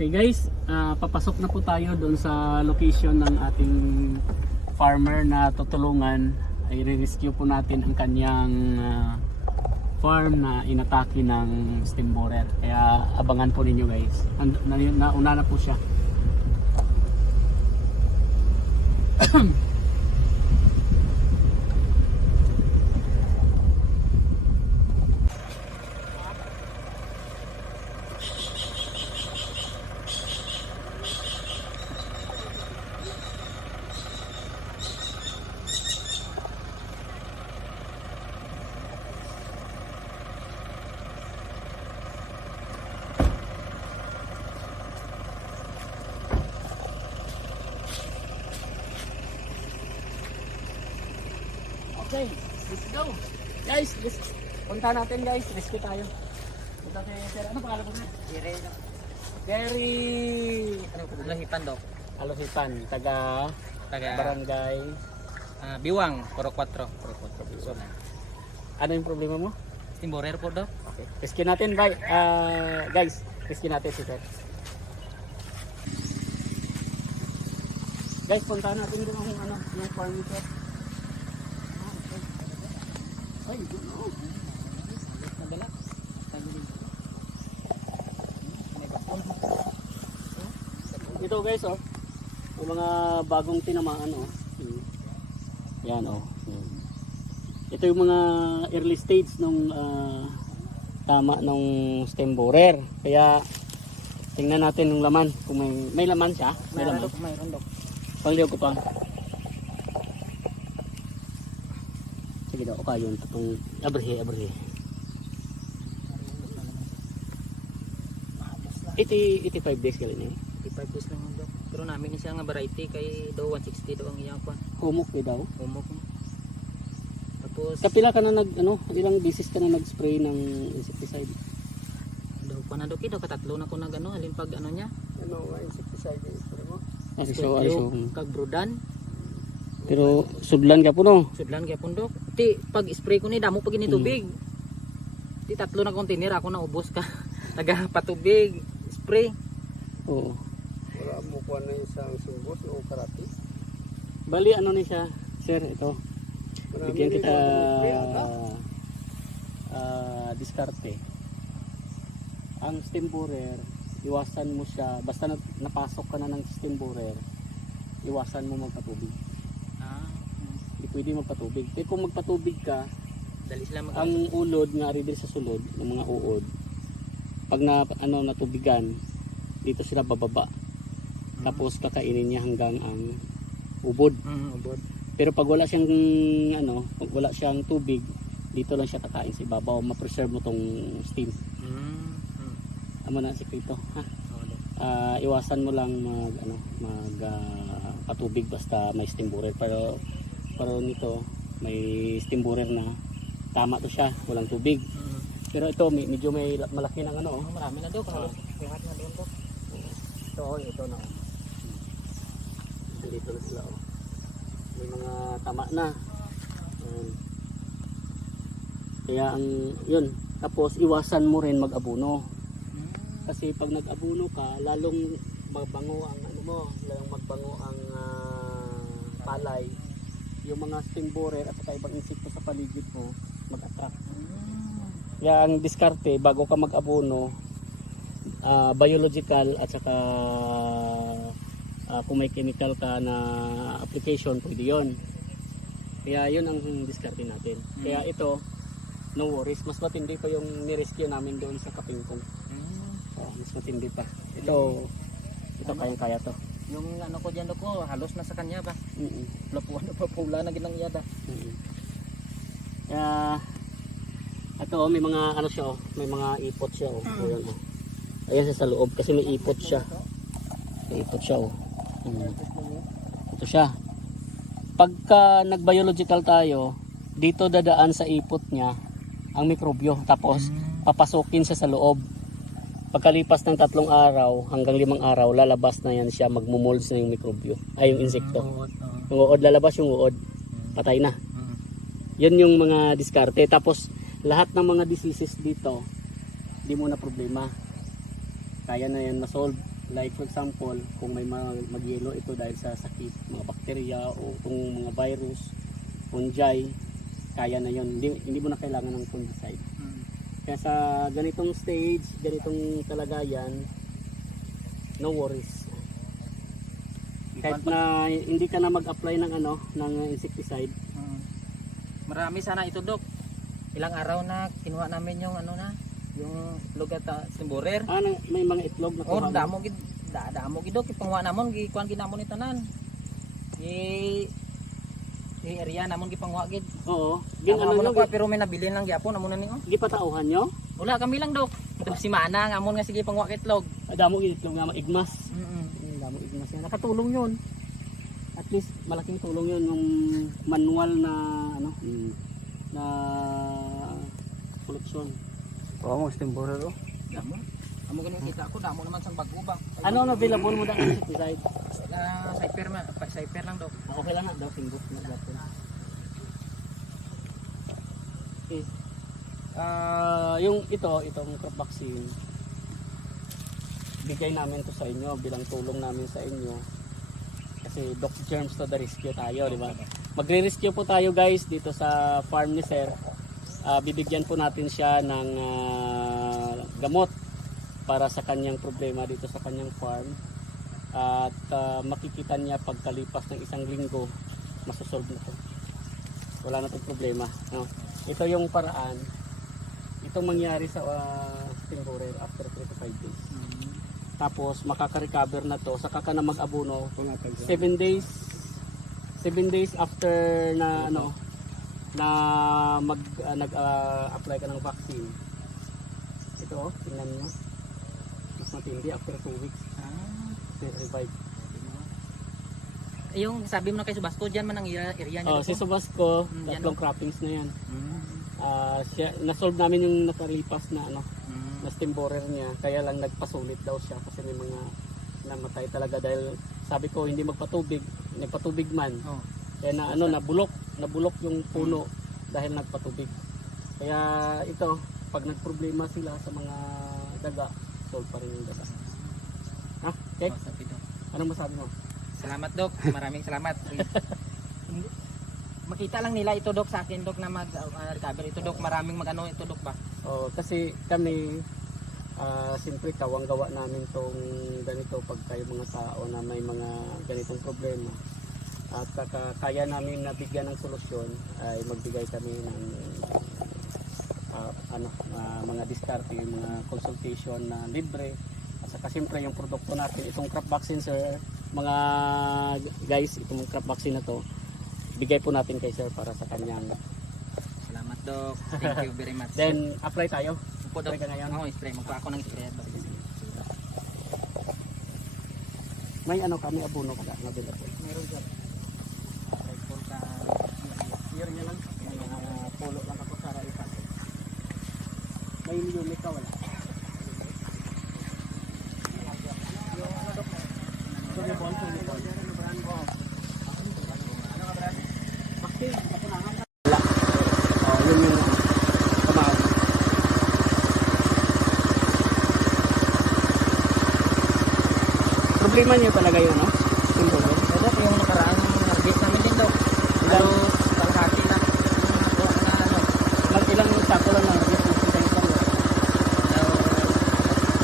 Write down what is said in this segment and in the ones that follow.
Okay guys, papasok na po tayo doon sa location ng ating farmer na tutulungan. Ay re-rescue po natin ang kanyang farm na inatake ng steam borer. Kaya abangan po ninyo guys. Nauna na po siya. Okay, let's go. Guys, punta natin guys. Rescue tayo. Punta tayo. Sir, ano pangalan mo na? Gary. Gary. Ano po? Alohipan daw. Alohipan. Taga barangay. Biwang, Puro 4. So, Ano yung problema mo? steam borer po daw. Okay. Rescue natin. Bye. Guys, rescue natin si sir. Guys, punta natin doon yung farm nito. Ay, no. Nadala. Ito guys, oh. Yung mga bagong tinamaan, oh. Yan, oh. Ito yung mga early stage nung tama nung stem borer. Kaya tingnan natin yung laman kung may laman siya. May laman. Mayroon daw. Pangliw ko pa. Sige daw, okay yun. Itong abrihe. 85 days ka rin eh. 55 days lang daw. Pero namin siya nga variety kay daw 160 daw ang iyang pa. Humok eh daw. Humok mo. Tapos Kapila ka na ilang beses ka na nag-spray ng insecticide? daw pa na daw daw katatlo na ko halin pag niya. Ano insecticide spray mo? Kag brudan. Pero sudlan ka po no? Sudlan kay pundok. Ti pag spray ko ni damo pag ini tubig. Ti tatlo na container ako na ubos ka. Taga patubig, spray. Oo. Wala mo kuha na isang sumbos o karati. Bali ano ni siya, sir, ito. Bigyan kita diskarte. Ang steam borer, iwasan mo siya, basta napasok ka na ng steam borer, iwasan mo magpatubig. Hindi pwede magpatubig. Kaya kung magpatubig ka, Dali sila ang ulod nga rin sa sulod ng mga uod, pag natubigan, dito sila bababa. Tapos kakainin niya hanggang ang ubod. ubod. Pero pag wala siyang pag wala siyang tubig, dito lang siya kakain sa ibabaw, ma-preserve mo tong steam. Amo na sikreto, ha. Iwasan mo lang patubig basta may steam borer, pero nito may steam borer na tama to siya, walang tubig. Pero ito medyo may malaki ng Marami na daw kahalos lahat na doon to. Ito na. Dito na sila, oh. May mga tama na. Kaya yun, tapos iwasan mo rin mag-abono. Kasi pag nag-abono ka, lalong magbango ang lalong magbango ang palay. Yung mga steam borer at saka ibang insekto sa paligid mo mag-attract. Kaya ang diskarte bago ka mag-abono, biological at saka kung may chemical ka na application, pwede yun. Kaya yun ang diskarte natin. Kaya ito, no worries, mas matindi pa yung nirescue namin doon sa Kapingkong. Mas matindi pa. Ito kayang-kaya to. Yung ko diyan ko halos na sa kanya ba. Lapuan na pula na ginang iyada. Kaya ito may mga siya, may mga ipot siya, Ayan, Ayan siya sa loob kasi may ipot siya. May ipot siya, Ito siya. Pagka nag-biological tayo, dito dadaan sa ipot niya ang mikrobyo, tapos papasukin siya sa loob. Pagkalipas ng 3 araw hanggang 5 araw, lalabas na yan siya, magmumolds na yung mikrobyo, ay yung insekto. Yung uod, lalabas yung uod, patay na. Yan yung mga diskarte. Tapos lahat ng mga diseases dito, di mo na problema. Kaya na yan ma-solve. Like for example, kung may mag-yellow ito dahil sa sakit, mga bakterya o kung mga virus, fungi, kaya na yon. Hindi mo na kailangan ng fungicide. Kaya sa ganitong stage, ganitong kalagayan, no worries. Kahit na hindi ka na mag-apply ng ng insecticide. Marami sana ito, Dok. Ilang araw na kinuha namin yung yung lugat simborer. May mga itlog na kuha. Damo gid Dok, ipangwa namon gikuan ginamon ni tanan. I area namon gipangwa gid. Oo. Ano mo na pero may nabilin lang gyapon amo na ni Gipatauhan nyo? Wala kami lang, Dok. Ito si Mana ngamon nga sige pangwa itlog. Damo itlog nga igmas. Mm. Damo igmas yan. Nakatulong yun. At least malaking tulong yun yung manual na na koleksyon. Oo, mo stimborer oh. Damo. Amo gani kita ko damo naman sang bago ba. Ano available mo dang insecticide? Cyper lang, Dok. Okay lang daw single na dapat. Okay. Yung itong crop vaccine, bigay namin to sa inyo bilang tulong namin sa inyo. Kasi Doc Germs to the rescue tayo, di ba? Magre-rescue po tayo guys dito sa farm ni Sir. Bibigyan po natin siya ng gamot para sa kanyang problema dito sa kanyang farm. At makikita niya pagkalipas ng 1 linggo, masosolve na to. Wala na tong problema. No? Ito yung paraan. Itong mangyari sa temporary after 3 to 5 days. Tapos makaka-recover na to, saka ka na mag-abono 7 days. 7 days after na nag-apply ka ng vaccine. Ito, tingnan niyo. Mas matindi after 2 weeks. Revive. Yung sabi mo na kay Subasco diyan man ang area niya. Si Subasco, yan, tatlong croppings na yan. Na-solve namin yung nakalipas na na stem borer niya, kaya lang nagpasulit daw siya kasi may mga namatay talaga dahil sabi ko hindi nagpatubig man. Kaya nabulok yung puno dahil nagpatubig. Kaya ito, pag nagproblema sila sa mga daga, solve pa rin yung daga. Okay? Anong masabi mo? Salamat, Dok. Maraming salamat. Makita lang nila ito, Dok, sa akin, Dok, na mag-recover ito, Dok. Maraming ito, Dok, ba? Kasi kami, siyempre kawang gawa namin tong ganito pag kayo mga tao na may mga ganitong problema. At kaya namin nabigyan ng solusyon ay magbigay kami ng mga diskarte, mga consultation na libre. At saka siyempre yung produkto natin, itong crop vaccine, Sir, mga guys, itong crop vaccine na to, bigay po natin kay Sir para sa kanyang. Salamat, Dok. Thank you very much. Then apply tayo. Upo, Dok. Apply ka ngayon. Spray. Magpa ako ng spray. May kami abono ka na bila po. Meron dyan. Year niya lang. Polo lang ako sa ipas. May unit ka wala. Sorry, Paul. Bakit? Yun yung kamahal. Problema niyo talaga yun, no? Simple. Dok, yung nakaraan harvest namin din, Dok. Pero kalahati na. Ilang sako lang ng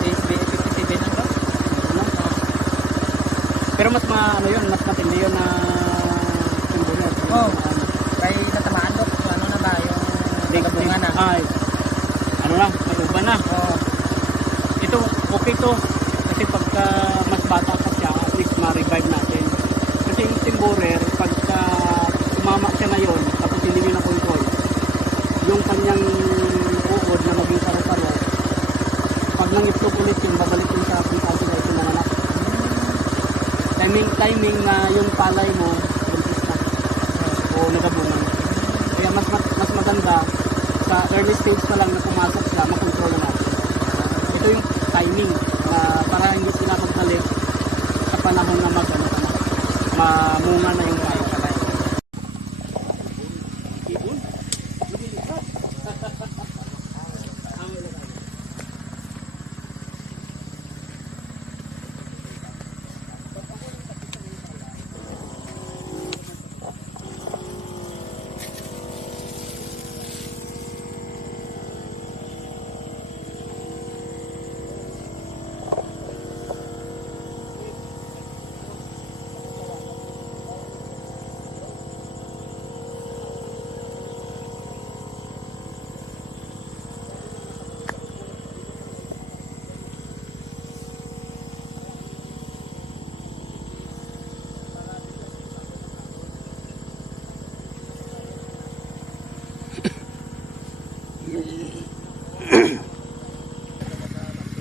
CSB 57 lang, Dok. pero mas mas matindi yun na timbuner. Kaya natamaan, Dok. Ano na tayo? Bunga na. May uban na. Ito, okay to. Kasi pagka mas bata pa siya, at least ma-revive natin. Kasi yung timburer, pagka tumama siya ngayon, tapos hindi nyo na control, yung kanyang uod na maging karo-karo, pag nangitlog ulit yun, babalik yun sa kung saan sila ito nanganak. Timing na yung palay mo, buntis na. O nagabungan. Kaya mas maganda, sa early stage pa lang na pumasok siya, makontrol na natin. Ito yung timing para hindi sila magbalik sa panahon na mamunga na yung kayo.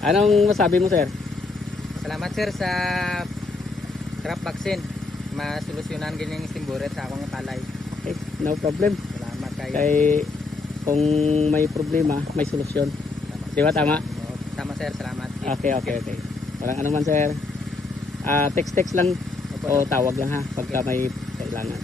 Anong masabi mo, sir? Salamat sir sa crop vaccine. Masolusyonan ganyan yung stimborer sa akong palay. Okay, no problem. Salamat kayo. Kay kung may problema, may solusyon. Di ba tama? Tama sir, salamat. Okay. Walang ano man, sir. Text lang o tawag lang ha pagka may kailangan.